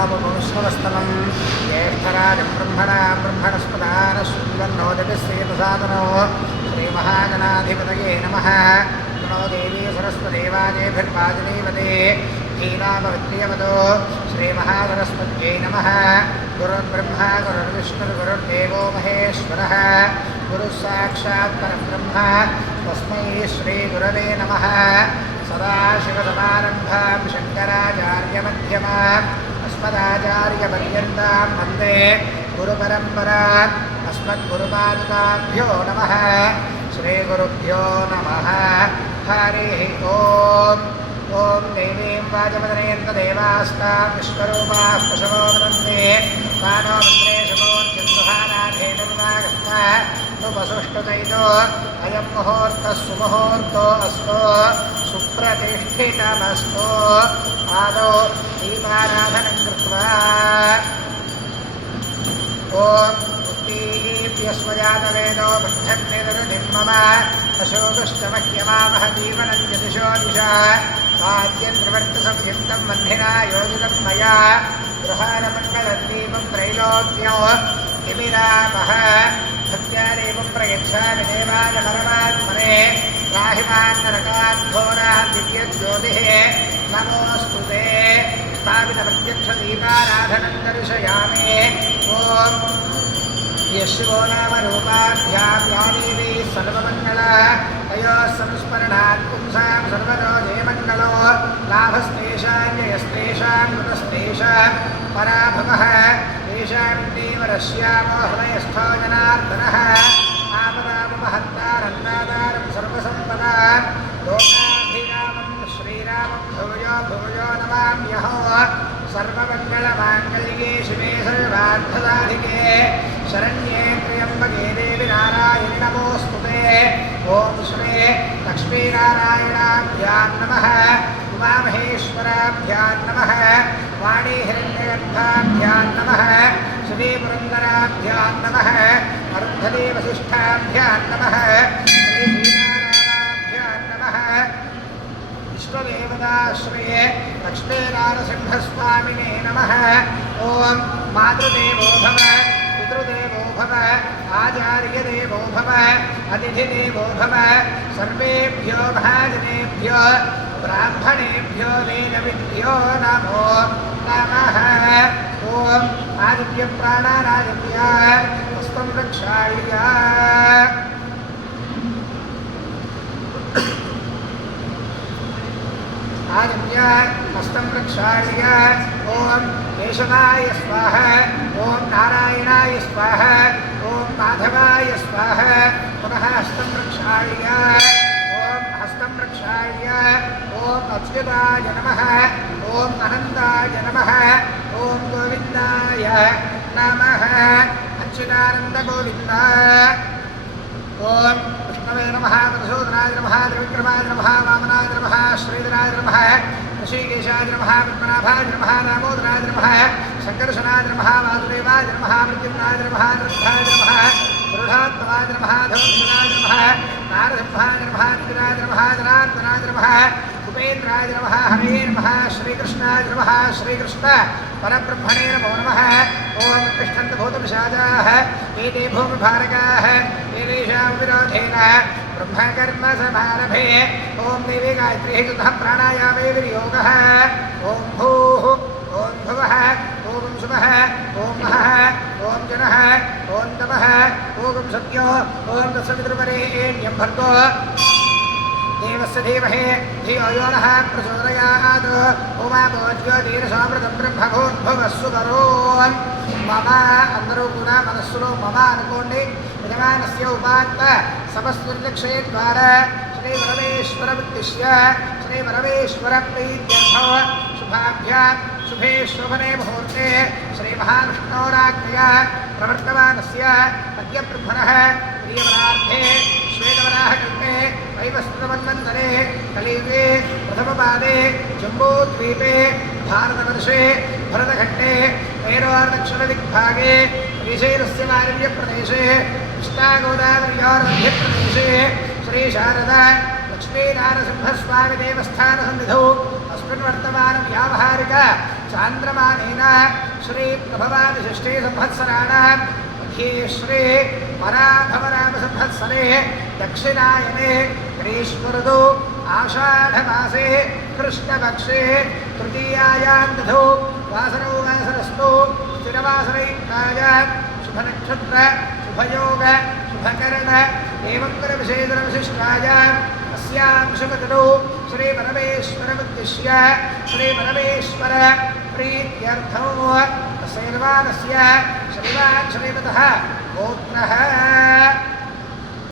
ब्रह्मणोपपुष्पवस्तमं ज्येष्ठराजं ब्रह्मणस्पदानशृण्वन्नोदभिश्रेतसादनो श्रीमहागणाधिपतये नमः। प्रणो देवी सरस्वतीवाजेभिर्वाजिनीवते धीनामवित्रियवतो श्रीमहासरस्वत्यै नमः। गुरुर्ब्रह्मा गुरुर्विष्णुर्गुरुर्देवो महेश्वरः गुरुः साक्षात् परब्रह्म तस्मै श्रीगुरवे नमः। सदाशिवसमारम्भां शङ्कराचार्यमध्यमाम् अस्मदाचार्यपर्यन्तां वन्दे गुरुपरम्पराम्। अस्मद्गुरुपादुकाभ्यो नमः। श्रीगुरुभ्यो नमः। हरिः ओम्। ॐ देवीं वाजमदनेन्द्रदेवास्तां विश्वरूपाः पशवो वदन्ते तानो मन्त्रेशमोर्जन्तुहानाधेनुर्वागस्मा नुपसुष्टुतैतो अयं मुहूर्तः सुमुहूर्तो अस्तु सुप्रतिष्ठितमस्तु। आदौ दीपाराधनं कृत्वा ॐ उत्तीप्यस्वजातवेदो पृथग्निर्निर्मम अशोकश्च मह्यमामह जीवनं यदिशो दिशा वाद्यन्त्रिवर्तसंयुक्तं वह्निना योजितं मया गृहाणमङ्गलदीपं त्रैलोक्यो किमिरामः भक्त्यादेवं प्रयच्छामि देवाय परमात्मने राहिमान्नरकाद्घोरान् दिव्यज्योतिः नमोऽस्तु ते। स्थापितप्रत्यक्षदीपाराधनं दर्शयामि। ॐ यशिवो नाम रूपाभ्यां या देवी सर्वमङ्गला तयोः संस्मरणात् पुंसां सर्वतो जयमङ्गलो लाभस्तेषां जयस्तेषां कृतस्तेषां पराभवः तेषां देवरश्यामो हृदयस्थो जनार्दनः आपदामहत्तारन्नादारं सर्वसम्पदा लोकाभिरामं श्रीरामं भूयो भूयो नमाम्यहो। सर्वमङ्गलमाङ्गल्ये शिवे सर्वार्थसाधिके शरण्ये त्र्यम्बके देवि नारायणि नमोऽस्तुते। ॐ श्री लक्ष्मीनारायणाभ्यां नमः। उमामहेश्वराभ्यां नमः। वाणीहिरण्यगर्भाभ्यां नमः। श्रीपुरन्दराभ्यां नमः। अर्धदेवसिष्ठाभ्यां नमः। श्रीश्रीनारायणाभ्यां नमः। विश्वदेवताश्रये लक्ष्मीनारसिंहस्वामिने नमः। ॐ मातृदेवो भव पितृदेवो भव आचार्यदेवो भव अतिथिदेवो भव सर्वेभ्यो महाजनेभ्यो ब्राह्मणेभ्यो वेदविद्भ्यो नमो नमः। ॐ आदित्यप्राणानादित्य हस्तं रक्षाय आदित्य हस्तं प्रक्षाल्य ॐ केशवाय स्वाहा ॐ नारायणाय स्वाहा ॐ माधवाय स्वाहा पुनः हस्तं प्रक्षाल्य ॐ हस्तं प्रक्षाल्य ॐ अच्युताय नमः ॐ अनन्ताय नमः ॐ गोविन्दाय नमः। अच्युतानन्दगोविन्द ॐ विष्णवे नमः मधुसूदनाय नमः त्रिविक्रमाय नमः वामनाय नमः श्रीधराय नमः ऋषिकेशाय नमः पद्मनाभाय नमः दामोदराय नमः शङ्करशनाय नमः वासुदेवाय नमः प्रद्युम्नाय नमः निरुद्धाय नमः गरुडात्मवाय नमः धनुषणाय नमः नारसिंहाय नमः नितिराय नमः जनार्दनाय नमः उपेन्द्राय नमः हरे नमः श्रीकृष्णाय नमः श्रीकृष्ण परब्रह्मणे नमो नमः। ॐ तिष्ठन्तु भूतपिशाचाः एते भूमिभारकाः एतेषां विरोधेन ब्रह्मकर्मसमारभे ॐ देवी गायत्रीः चतुः प्राणायामे विनियोगः ॐ भूः ॐ भुवः ॐ शुभः ॐ महः ॐ जनः ॐ तपः ॐ सत्यो ॐ तत्सवितुर्वरेण्यं भर्गो देवस्य धीमहि धियो यो नः प्रचोदयात्। उमाभोज्योतिरसामृतं ब्रह्मभूद्भुवस्सु करोन् मम అందరూ కూడా మనస్సులో మమ అనుకోండి। యజమానస్య ఉపాత్త సమస్తిర్లక్షే ద్వారా శ్రీ పరమేశ్వర ఉద్దిశ్య శ్రీ పరమేశ్వర ప్రీత్యర్థం శుభాభ్యాం శుభే శోభనే ముహూర్తే శ్రీ మహావిష్ణోరాజ్ఞయా ప్రవర్తమానస్య అద్యబ్రహ్మణः ప్రియవరార్థే श्वेतवराहकल्पे वैवस्वतमन्वन्तरे कलियुगे प्रथमपादे जम्बूद्वीपे भारतवर्षे भरतखण्डे मेरोर्दक्षिणदिग्भागे श्रीशैलस्य वायव्यप्रदेशे कृष्णागोदावर्योर्मध्यप्रदेशे श्रीशारदा लक्ष्मीनारसिंहस्वामिदेवस्थानसन्निधौ अस्मिन् वर्तमानव्यावहारिक चान्द्रमानेन श्री प्रभवादिषष्ठे संवत्सराणां मध्ये श्री पराभवनाम संवत्सरे दक्षिणायने ग्रीष्मऋतौ आषाढमासे कृष्णपक्षे तृतीयायां तिथौ वासरौ वासरस्तु स्थिरवासरैकाय शुभनक्षत्र शुभयोग शुभकरण एवं विशेषविशिष्टाय अस्यां शुभतिथौ श्रीपरमेश्वरमुद्दिश्य श्रीपरमेश्वर प्रीत्यर्थं श्रीवानस्य श्रीवान् श्रीमतः गोत्रः